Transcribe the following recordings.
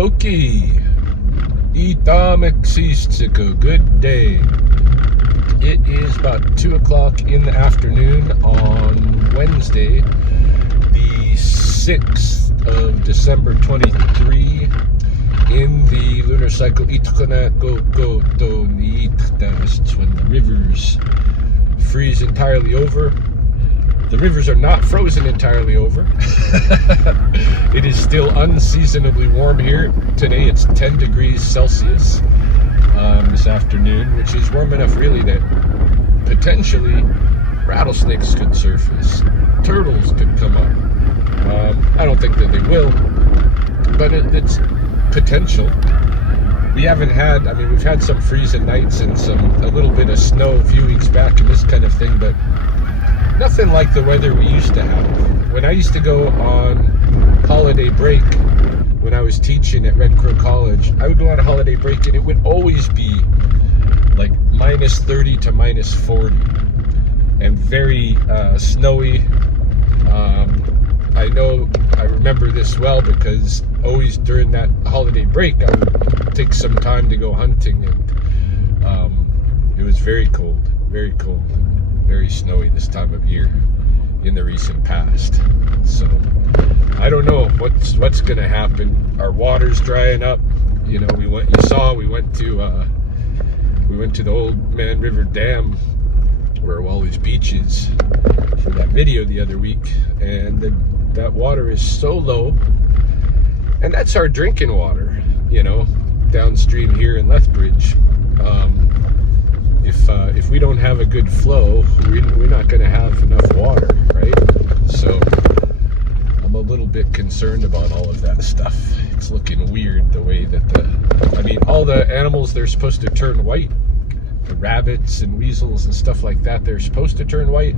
Okie. Itam existico. Good day. It is about 2 o'clock in the afternoon on Wednesday, the 6th of December 23, in the lunar cycle It's when the rivers freeze entirely over. The rivers are not frozen entirely over. It is still unseasonably warm here. Today it's 10 degrees Celsius this afternoon, which is warm enough really that potentially rattlesnakes could surface, turtles could come up. I don't think that they will, but it's potential. We haven't had, we've had some freezing nights and a little bit of snow a few weeks back and this kind of thing, but nothing like the weather we used to have. When I used to go on holiday break, when I was teaching at Red Crow College, I would go on a holiday break and it would always be like minus 30 to minus 40 and very snowy. I remember this well because always during that holiday break, I would take some time to go hunting, and it was very cold, very snowy this time of year in the recent past. So I don't know what's gonna happen. Our water's drying up. We went to the Old Man River Dam where Wally's Beach is for that video the other week, and that water is so low, and that's our drinking water, downstream here in Lethbridge. If we don't have a good flow, we're not going to have enough water, right? So I'm a little bit concerned about all of that stuff. It's looking weird the way that all the animals, they're supposed to turn white. The rabbits and weasels and stuff like that, they're supposed to turn white,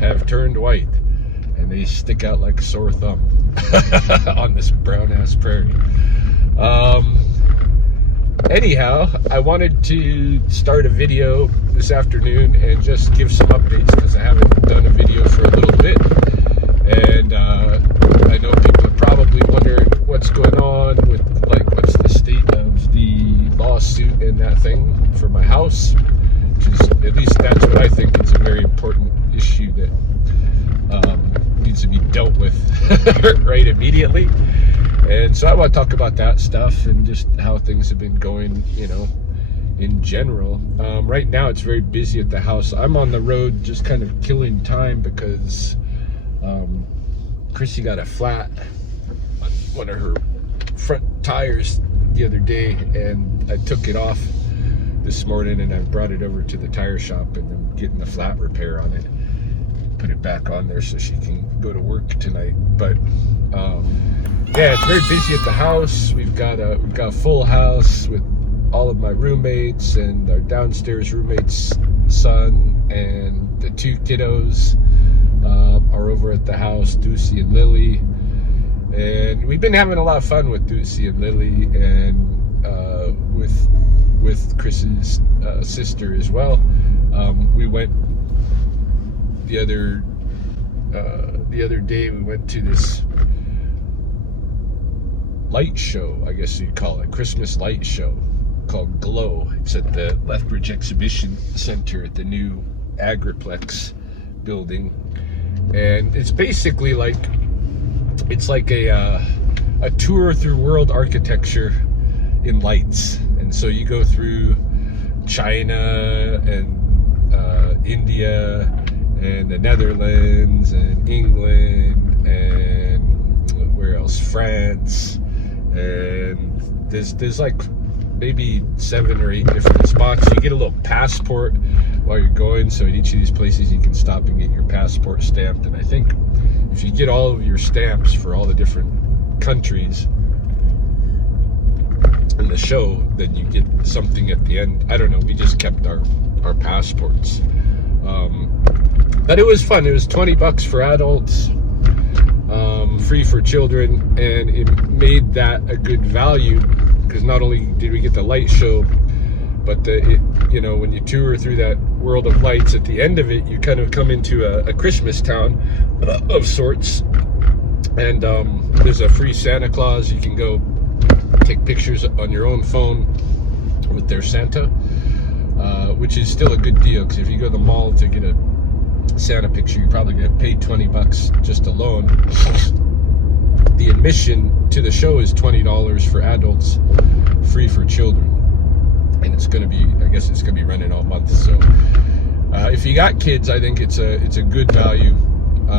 have turned white, and they stick out like a sore thumb on this brown ass prairie. Anyhow, I wanted to start a video this afternoon and just give some updates because I haven't done a video for a little bit, and I know people are probably wondering what's going on with, what's the state of the lawsuit and that thing for my house, which is, at least that's what I think is a very important issue that needs to be dealt with right immediately. And so I want to talk about that stuff and just how things have been going, in general. Right now it's very busy at the house. I'm on the road just kind of killing time because Chrissy got a flat on one of her front tires the other day, and I took it off this morning and I brought it over to the tire shop, and I'm getting the flat repair on it, put it back on there so she can go to work tonight. But yeah, it's very busy at the house. We've got a full house with all of my roommates and our downstairs roommate's son, and the two kiddos are over at the house, Ducey and Lily. And we've been having a lot of fun with Ducey and Lily, and with Chris's sister as well. We went the other day. We went to this light show, I guess you'd call it, Christmas light show called Glow. It's at the Lethbridge Exhibition Center at the new Agriplex building, and it's basically it's like a tour through world architecture in lights. And so you go through China and India and the Netherlands and England and where else? France. And there's like maybe 7 or 8 different spots. You get a little passport while you're going, so at each of these places you can stop and get your passport stamped. And I think if you get all of your stamps for all the different countries in the show, then you get something at the end. I don't know, we just kept our passports. But it was fun. It was $20 for adults, free for children, and it made that a good value because not only did we get the light show, but when you tour through that world of lights, at the end of it you kind of come into a Christmas town of sorts, and there's a free Santa Claus. You can go take pictures on your own phone with their Santa, which is still a good deal, because if you go to the mall to get a Santa picture, you probably get paid $20 just alone. The admission to the show is $20 for adults, free for children, and it's going to be, I guess it's going to be running all month. So if you got kids, I think it's a good value,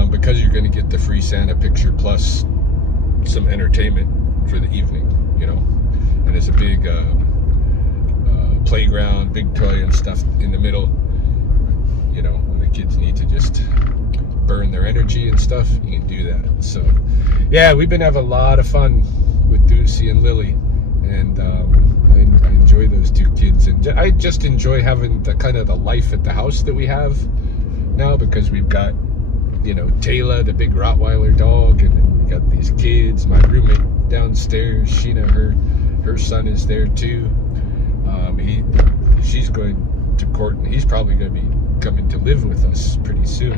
because you're going to get the free Santa picture plus some entertainment for the evening, you know. And there's a big playground, big toy and stuff in the middle, you know, when the kids need to just burn their energy and stuff, you can do that. So yeah, we've been having a lot of fun with Doocy and Lily, and I enjoy those two kids, and I just enjoy having the kind of the life at the house that we have now, because we've got, you know, Taylor, the big Rottweiler dog, and then we got these kids. My roommate downstairs, Sheena, her son is there too. She's going to court, and he's probably going to be coming to live with us pretty soon.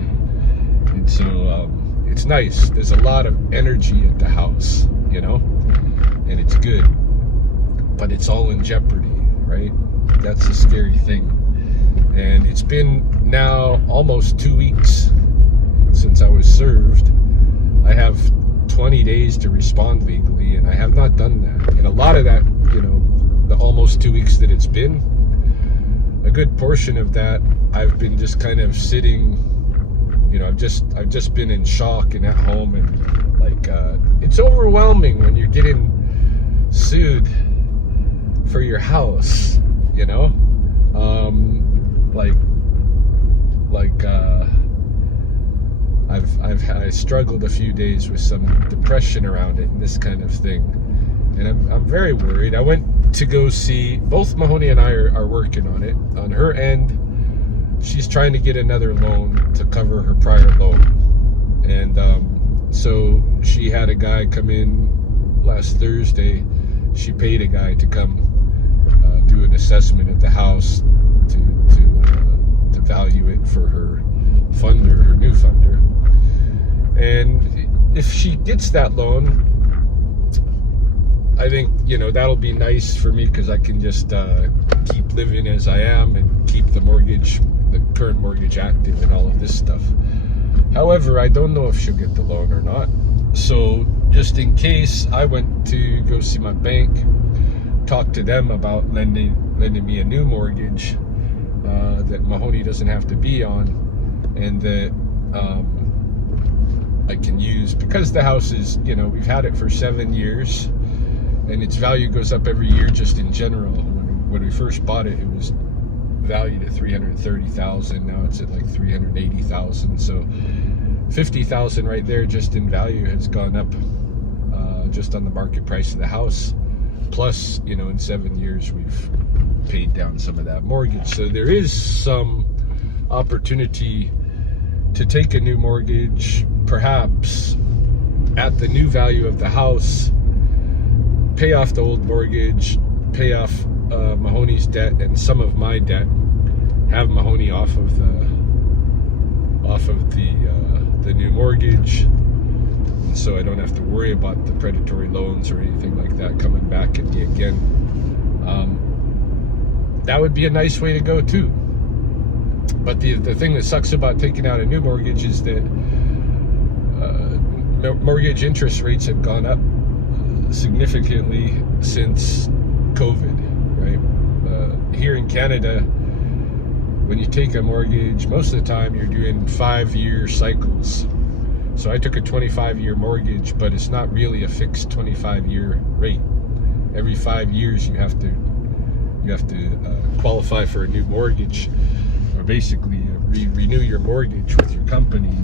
And so it's nice. There's a lot of energy at the house, you know, and it's good. But it's all in jeopardy, right? That's the scary thing. And it's been now almost 2 weeks since I was served. I have 20 days to respond legally, and I have not done that. And a lot of that, you know, the almost 2 weeks that it's been, a good portion of that, I've been just kind of sitting, you know, I've just been in shock and at home, and like it's overwhelming when you're getting sued for your house, you know. I struggled a few days with some depression around it and this kind of thing, and I'm very worried. I went to go see, both Mahoney and I are working on it. On her end, she's trying to get another loan to cover her prior loan, and so she had a guy come in last Thursday. She paid a guy to come do an assessment of the house to value it for her funder, her new funder. And if she gets that loan, I think, you know, that'll be nice for me, because I can just keep living as I am and keep the current mortgage active and all of this stuff. However, I don't know if she'll get the loan or not. So just in case, I went to go see my bank, talk to them about lending me a new mortgage that Mahoney doesn't have to be on, and that I can use, because the house is, you know, we've had it for 7 years, and its value goes up every year just in general. When we first bought it, it was valued at $330,000. Now it's at like $380,000. So $50,000 right there just in value has gone up, just on the market price of the house. Plus, you know, in 7 years we've paid down some of that mortgage. So there is some opportunity to take a new mortgage, perhaps at the new value of the house, pay off the old mortgage, pay off Mahoney's debt and some of my debt, have Mahoney off of the new mortgage, and so I don't have to worry about the predatory loans or anything like that coming back at me again. That would be a nice way to go too. But the thing that sucks about taking out a new mortgage is that mortgage interest rates have gone up significantly since COVID, right? Here in Canada, when you take a mortgage, most of the time you're doing 5-year cycles. So I took a 25-year mortgage, but it's not really a fixed 25-year rate. Every 5 years you have to qualify for a new mortgage, or basically renew your mortgage with your company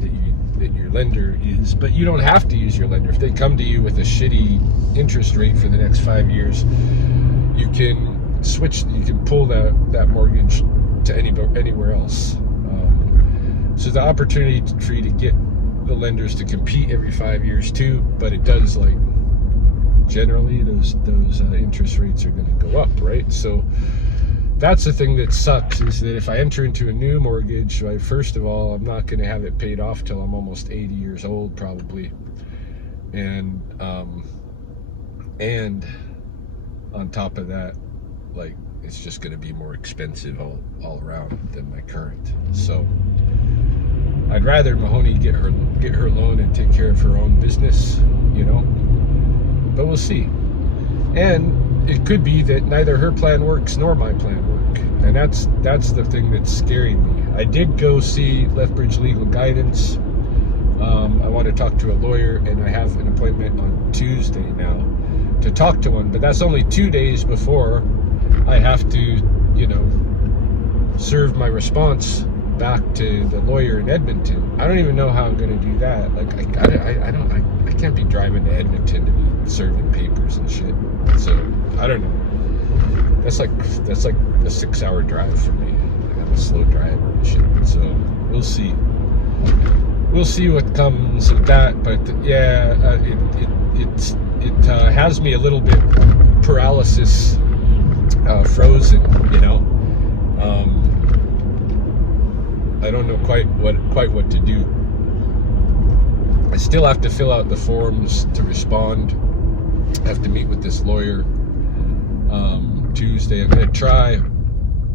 that your lender is. But you don't have to use your lender. If they come to you with a shitty interest rate for the next 5 years, you can switch. You can pull that mortgage to anywhere else. So the opportunity for you to get the lenders to compete every 5 years too, but it does, like, generally those interest rates are going to go up, right? So that's the thing that sucks, is that if I enter into a new mortgage, right, first of all, I'm not going to have it paid off till I'm almost 80 years old probably, and on top of that, like, it's just going to be more expensive all around than my current. So I'd rather Mahoney get her loan and take care of her own business, you know. But we'll see. And it could be that neither her plan works nor my plan work, and that's the thing that's scaring me. I did go see Lethbridge Legal Guidance. I want to talk to a lawyer, and I have an appointment on Tuesday now to talk to one, but that's only 2 days before I have to, you know, serve my response back to the lawyer in Edmonton. I don't even know how I'm going to do that. Like, I can't be driving to Edmonton to be serving papers and shit. So I don't know. That's like a 6-hour drive for me. I'm a slow driver and shit. So we'll see. We'll see what comes of that. But yeah, it has me a little bit paralysis, frozen. You know. I don't know quite what to do. I still have to fill out the forms to respond. I have to meet with this lawyer Tuesday. I'm going to try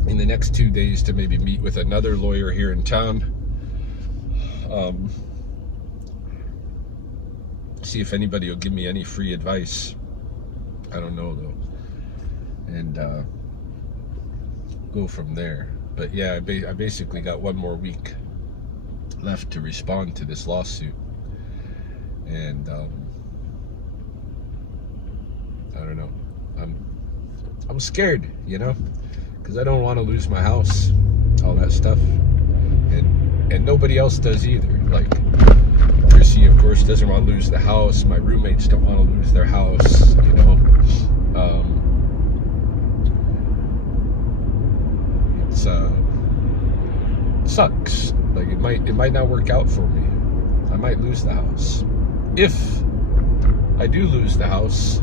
in the next 2 days to maybe meet with another lawyer here in town. See if anybody will give me any free advice. I don't know though. And go from there. But yeah, I basically got 1 more week left to respond to this lawsuit. And I don't know. I'm scared, you know, because I don't want to lose my house, all that stuff, and nobody else does either. Like Chrissy, of course, doesn't want to lose the house. My roommates don't want to lose their house, you know. It's sucks. Like it might not work out for me. I might lose the house. If I do lose the house,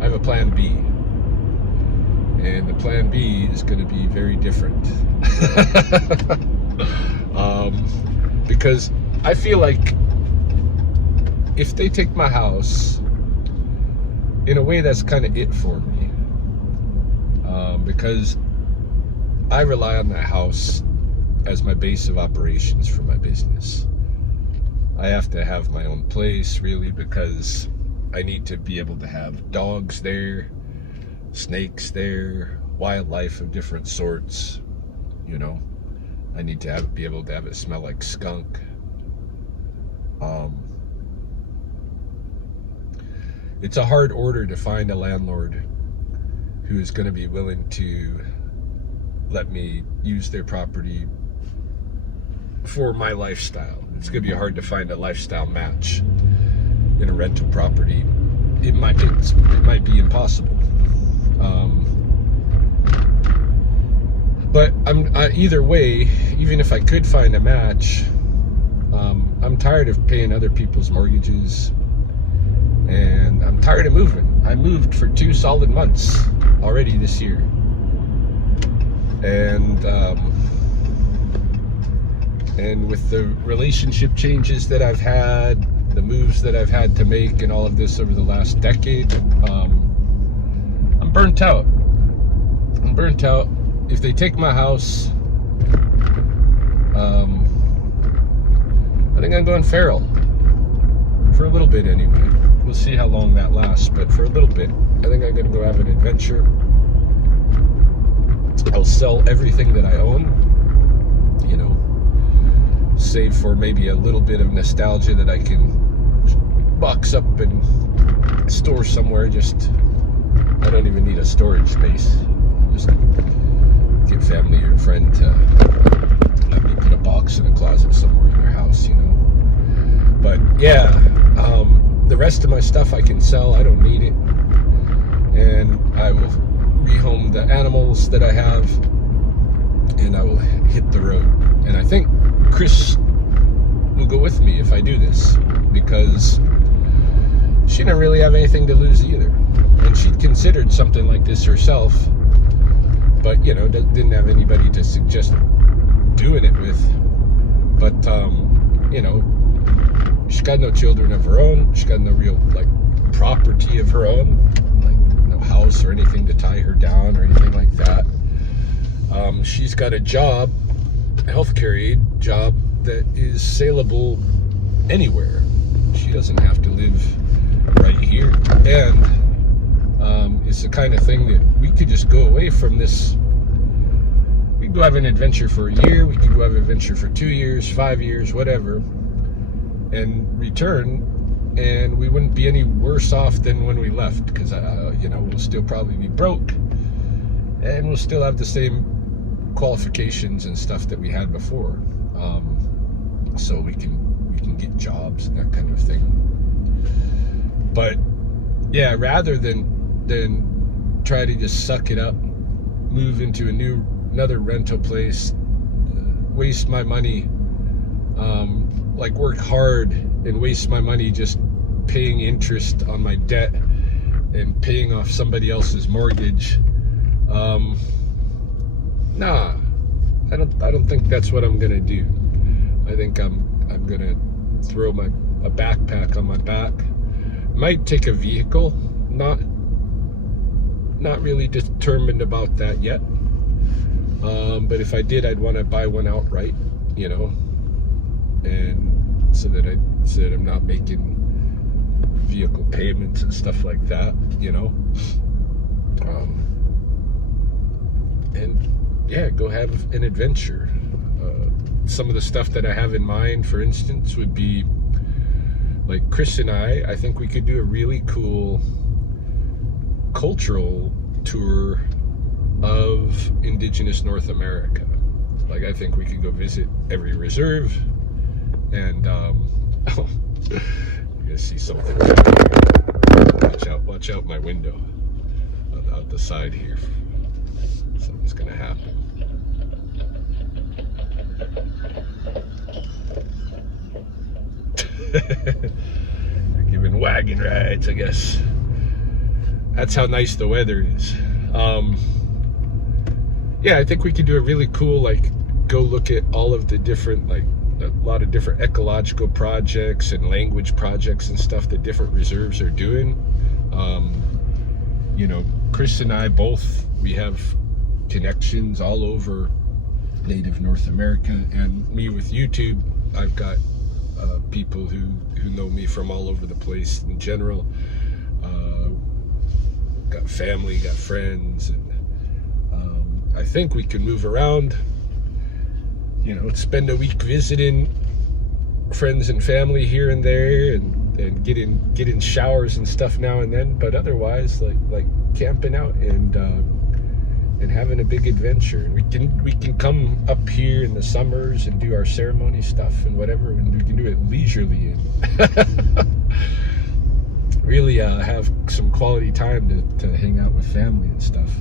I have a plan B. And the plan B is going to be very different. Because I feel like if they take my house, in a way that's kind of it for me. Because I rely on that house as my base of operations for my business. I have to have my own place, really, because I need to be able to have dogs there, snakes there, wildlife of different sorts, you know. I need to be able to have it smell like skunk. It's a hard order to find a landlord who is going to be willing to let me use their property for my lifestyle. It's going to be hard to find a lifestyle match in a rental property. It might be impossible. But either way, even if I could find a match, I'm tired of paying other people's mortgages, and I'm tired of moving. I moved for 2 solid months already this year, and with the relationship changes that I've had, the moves that I've had to make, and all of this over the last decade, I'm burnt out. I'm burnt out. If they take my house, I think I'm going feral. For a little bit anyway. We'll see how long that lasts, but for a little bit, I think I'm going to go have an adventure. I'll sell everything that I own, you know, save for maybe a little bit of nostalgia that I can box up and store somewhere. I don't even need a storage space. Just get family or a friend to let me put a box in a closet somewhere in their house, you know. But yeah, the rest of my stuff I can sell. I don't need it. And I will rehome the animals that I have, and I will hit the road. And I think Chris will go with me if I do this, because she didn't really have anything to lose either. And she'd considered something like this herself, but, you know, didn't have anybody to suggest doing it with. But, you know, she's got no children of her own. She's got no real, like, property of her own, like no house or anything to tie her down or anything like that. She's got a job, a healthcare aid job, that is saleable anywhere. She doesn't have to live right here. And it's the kind of thing that we could just go away from this. We could go have an adventure for a year, we could go have an adventure for 2 years, 5 years, whatever, and return, and we wouldn't be any worse off than when we left, because we'll still probably be broke, and we'll still have the same qualifications and stuff that we had before. So we can get jobs and that kind of thing. But yeah, rather than try to just suck it up, move into another rental place, waste my money, work hard and waste my money just paying interest on my debt and paying off somebody else's mortgage. Nah, I don't think that's what I'm gonna do. I think I'm gonna throw a backpack on my back. Might take a vehicle. Not really determined about that yet. But if I did, I'd want to buy one outright, and so that I'm not making vehicle payments and stuff like that, and yeah, go have an adventure. Some of the stuff that I have in mind, for instance, would be like Chris and I think we could do a really cool cultural tour of indigenous North America. Like, I think we could go visit every reserve, and you're gonna see something. Watch out my window out the side here. Something's gonna happen. They're giving wagon rides, I guess. That's how nice the weather is. Yeah, I think we could do a really cool, go look at all of the different, a lot of different ecological projects and language projects and stuff that different reserves are doing. Chris and I both, we have connections all over Native North America, and me with YouTube, I've got people who know me from all over the place in general. Got family, got friends, and I think we can move around, spend a week visiting friends and family here and there, and get in showers and stuff now and then, but otherwise like camping out and having a big adventure. And we can come up here in the summers and do our ceremony stuff and whatever, and we can do it leisurely and really have some quality time to hang out with family and stuff.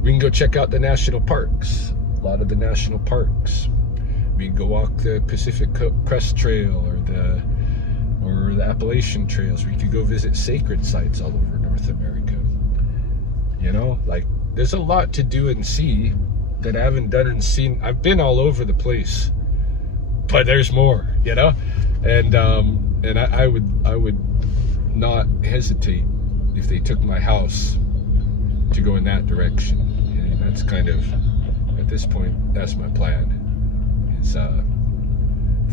We can go check out the national parks, a lot of the national parks. We can go walk the Pacific Crest Trail or the Appalachian trails. We could go visit sacred sites all over North America. There's a lot to do and see that I haven't done and seen. I've been all over the place, but there's more, and I would not hesitate if they took my house to go in that direction. And that's kind of, at this point, that's my plan, is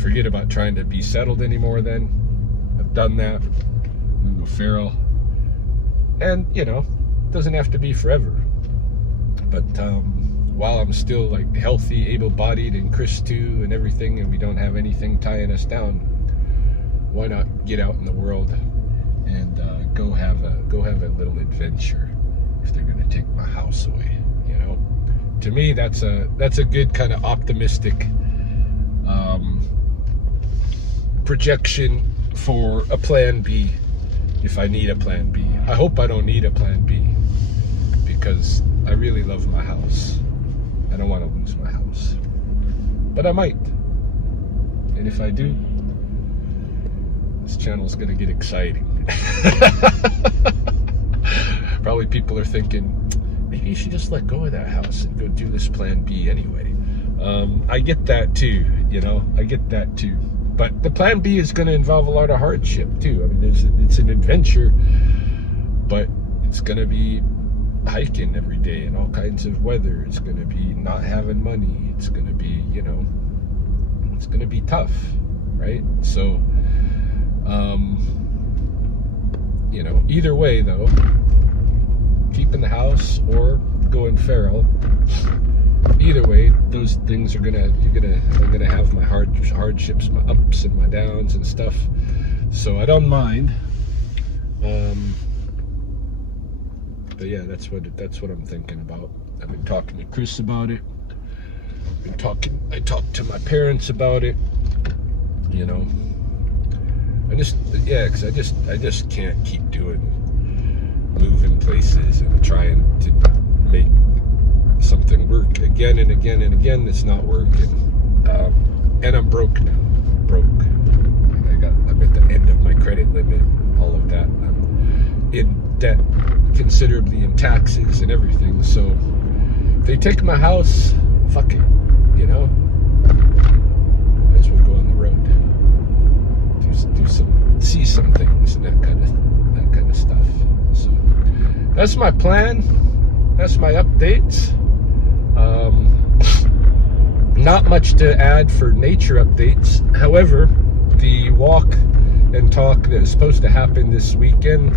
forget about trying to be settled anymore. Then I've done that. I'm gonna go feral, and it doesn't have to be forever, but while I'm still healthy, able-bodied, and Chris too, and everything, and we don't have anything tying us down, why not get out in the world and go have a little adventure if they're going to take my house away? To me, that's a good kind of optimistic projection for a plan B, if I need a plan B. I hope I don't need a plan B, because I really love my house. I don't want to lose my house, but I might, and if I do, this channel's gonna get exciting. Probably people are thinking, maybe you should just let go of that house and go do this plan B anyway. I get that too, I get that too. But the plan B is gonna involve a lot of hardship too. I mean, it's an adventure, but it's gonna be hiking every day in all kinds of weather. It's going to be not having money. It's going to be, it's going to be tough, right? So, either way though, keeping the house or going feral, either way, those things are I'm gonna have my hardships, my ups and my downs and stuff. So I don't mind. But yeah, that's what I'm thinking about. I've been talking to Chris about it. I talked to my parents about it. Because I just can't keep moving places and trying to make something work again and again and again. That's not working. And I'm broke now. I'm at the end of my credit limit, all of that. I'm in debt considerably in taxes and everything. So if they take my house, fuck it, might as well go on the road, see some things and that kind of stuff. So that's my plan. That's my updates. Not much to add for nature updates. However, the walk and talk that is supposed to happen this weekend,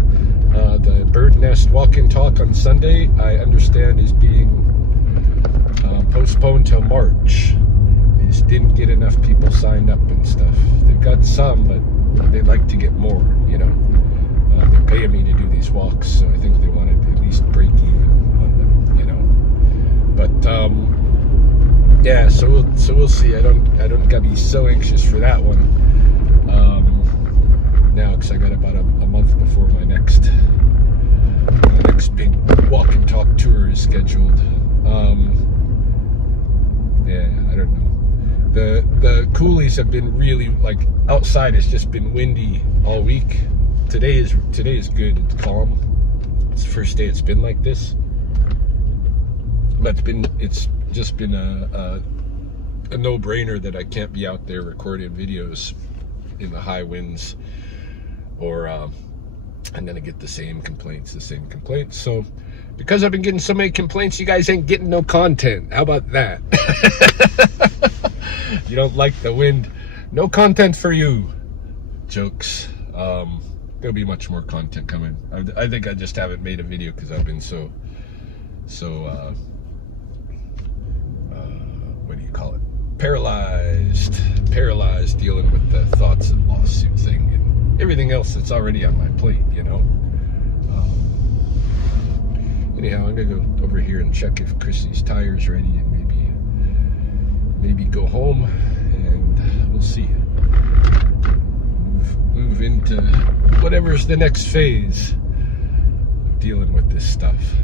the bird nest walk and talk on Sunday, I understand is being postponed till March. They just didn't get enough people signed up and stuff. They've got some, but they'd like to get more, they're paying me to do these walks, so I think they wanted to at least break even on them, but yeah, so we'll see. I don't gotta be so anxious for that one now, because I got about a month before my next big walk and talk tour is scheduled. Yeah, I don't know. The coulees have been really, outside it's just been windy all week. Today is good. It's calm. It's the first day it's been like this. But it's just been a no-brainer that I can't be out there recording videos in the high winds, or I'm gonna get the same complaints. So because I've been getting so many complaints, you guys ain't getting no content. How about that? You don't like the wind, no content for you. Jokes. There'll be much more content coming. I think I just haven't made a video because I've been so what do you call it? Paralyzed dealing with the thoughts of lawsuit thing and everything else that's already on my plate, Anyhow, I'm gonna go over here and check if Chrissy's tire's ready and maybe go home, and we'll see. Move into whatever's the next phase of dealing with this stuff.